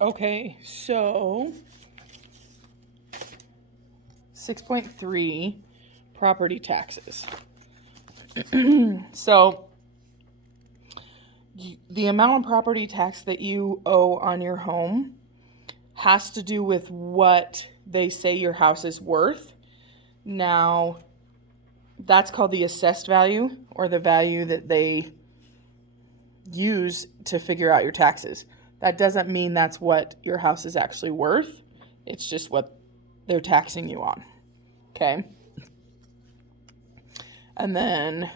Okay, so 6.3 property taxes. So the amount of property tax that you owe on your home has to do with what they say your house is worth. Now, that's called the assessed value, or the value that they use to figure out your taxes. That doesn't mean that's what your house is actually worth. It's just what they're taxing you on. Okay? And then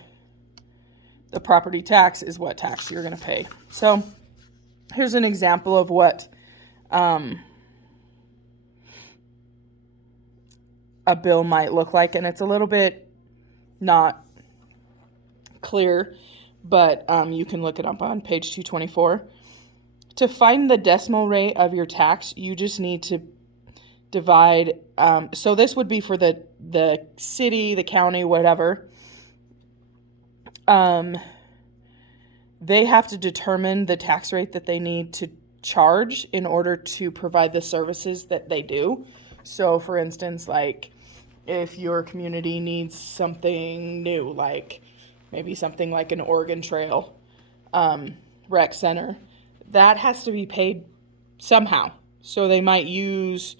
the property tax is what tax you're going to pay. So here's an example of what a bill might look like, and it's a little bit not clear, but you can look it up on page 224. To find the decimal rate of your tax, you just need to divide. So this would be for the city, the county, whatever. They have to determine the tax rate that they need to charge in order to provide the services that they do. So, for instance, like if your community needs something new, like maybe something like an Oregon Trail rec center, that has to be paid somehow. So they might use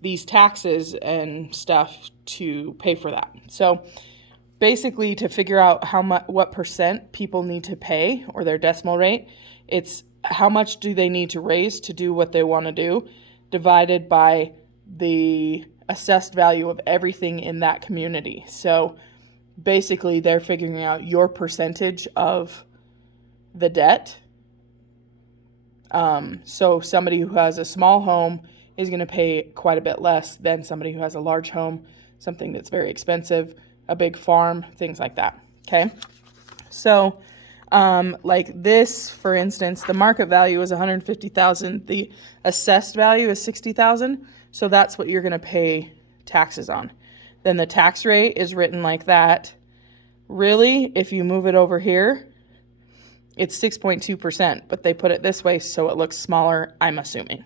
these taxes and stuff to pay for that. So basically, to figure out what percent people need to pay, or their decimal rate, it's how much do they need to raise to do what they want to do, divided by the assessed value of everything in that community. So basically, they're figuring out your percentage of the debt. So somebody who has a small home is going to pay quite a bit less than somebody who has a large home, something that's very expensive, a big farm, things like that. Okay. So, like this, for instance, the market value is 150,000. The assessed value is 60,000. So that's what you're going to pay taxes on. Then the tax rate is written like that. Really, if you move it over here, it's 6.2%, but they put it this way so it looks smaller, I'm assuming.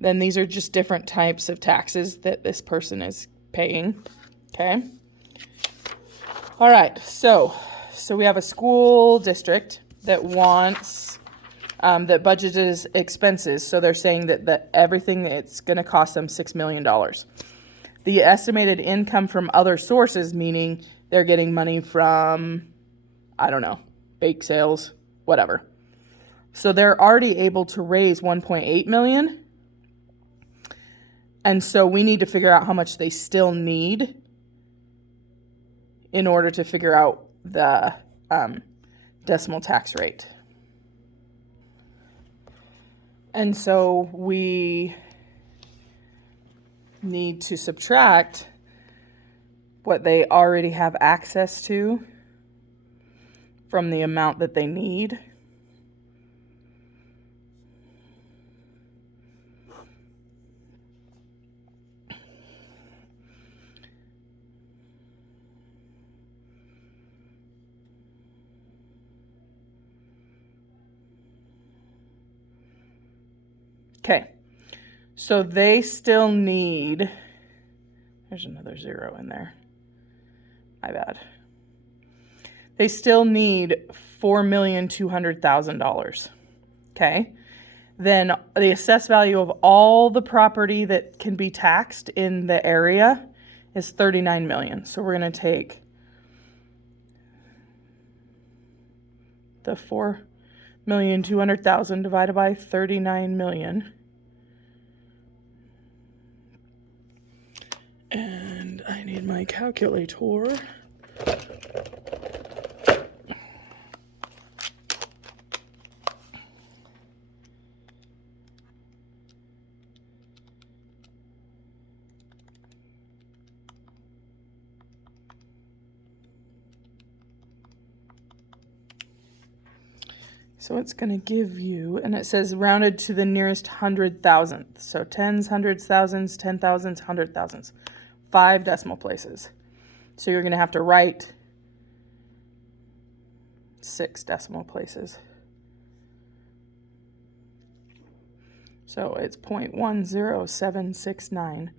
Then these are just different types of taxes that this person is paying. Okay. All right. So we have a school district that wants that budgeted expenses. So they're saying that everything, it's going to cost them $6 million. The estimated income from other sources, meaning they're getting money from, I don't know, bake sales, whatever. So they're already able to raise 1.8 million. And so we need to figure out how much they still need in order to figure out the decimal tax rate. And so we need to subtract what they already have access to from the amount that they need. Okay, so they still need, there's another zero in there, my bad. They still need $4,200,000. Okay, then the assessed value of all the property that can be taxed in the area is 39 million. So we're going to take the 4,200,000 divided by 39 million. And I need my calculator. So it's going to give you, and it says rounded to the nearest 100,000th. So tens, hundreds, thousands, 10,000s, 100,000s. 5 decimal places. So you're going to have to write 6 decimal places. So it's 0.10769.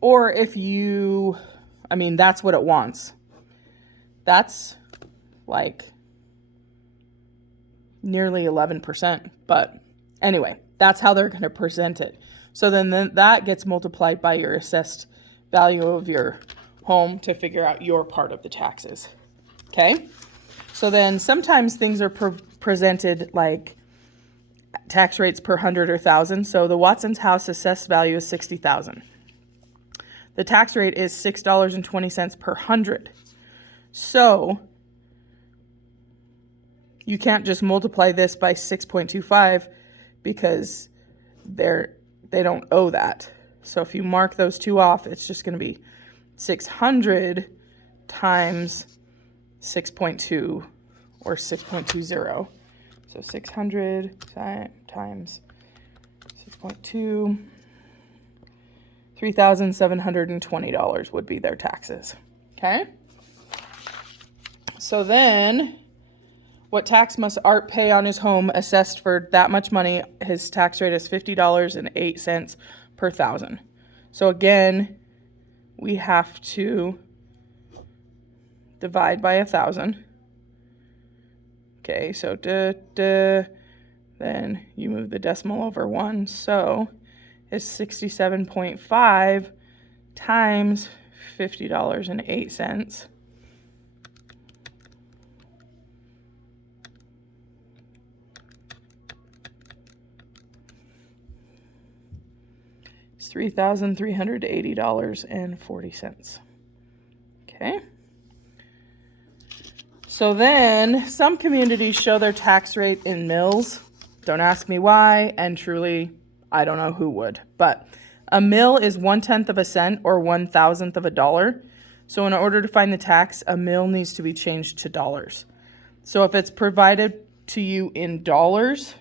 Or if you, I mean, that's what it wants. That's like nearly 11%. But anyway, that's how they're going to present it. So then that gets multiplied by your assessed value of your home to figure out your part of the taxes. Okay? So then sometimes things are presented like tax rates per 100 or 1,000. So the Watson's house assessed value is $60,000. The tax rate is $6.20 per 100. So you can't just multiply this by 6.25 because they don't owe that. So if you mark those two off, it's just going to be 600 times 6.2 or 6.20. So 600 times 6.2, $3,720 would be their taxes. Okay? So then, what tax must Art pay on his home assessed for that much money? His tax rate is $50.08 per thousand. So again, we have to divide by 1,000. Okay, so then you move the decimal over 1. So it's 67.5 times $50.08. It's $3,380.40. Okay. So then some communities show their tax rate in mils. Don't ask me why, and truly, I don't know who would. But a mil is 1/10 of a cent or 1,000th of a dollar. So in order to find the tax, a mil needs to be changed to dollars. So if it's provided to you in dollars,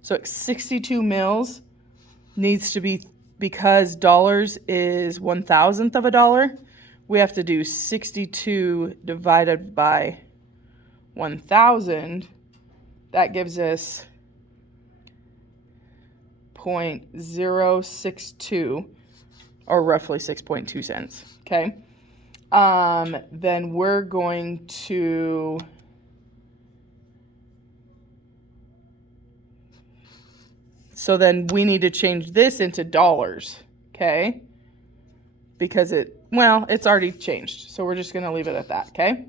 so 62 mils needs to be, because dollars is 1,000th of a dollar, we have to do 62 divided by 1,000. That gives us 0.062, or roughly 6.2 cents. Okay. Then we're going to so then we need to change this into dollars, okay? Because it's already changed. So we're just going to leave it at that, okay?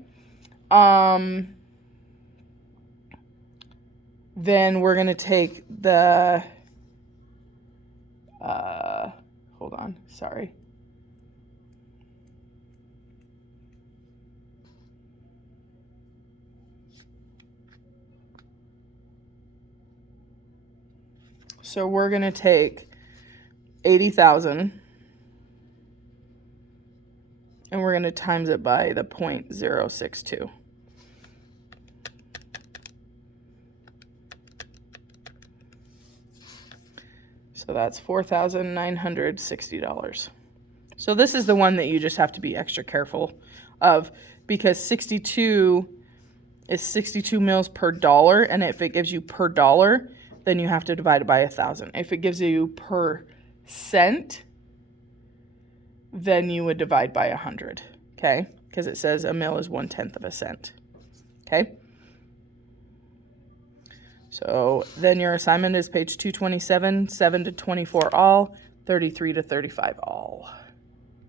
Then we're going to take the, hold on, sorry. So we're going to take 80,000 and we're going to times it by the 0.062. So that's $4,960. So this is the one that you just have to be extra careful of, because 62 is 62 mils per dollar, and if it gives you per dollar, then you have to divide it by 1,000. If it gives you per cent, then you would divide by 100, okay? Because it says a mil is 1/10 of a cent, okay? So then your assignment is page 227, 7 to 24 all, 33 to 35 all.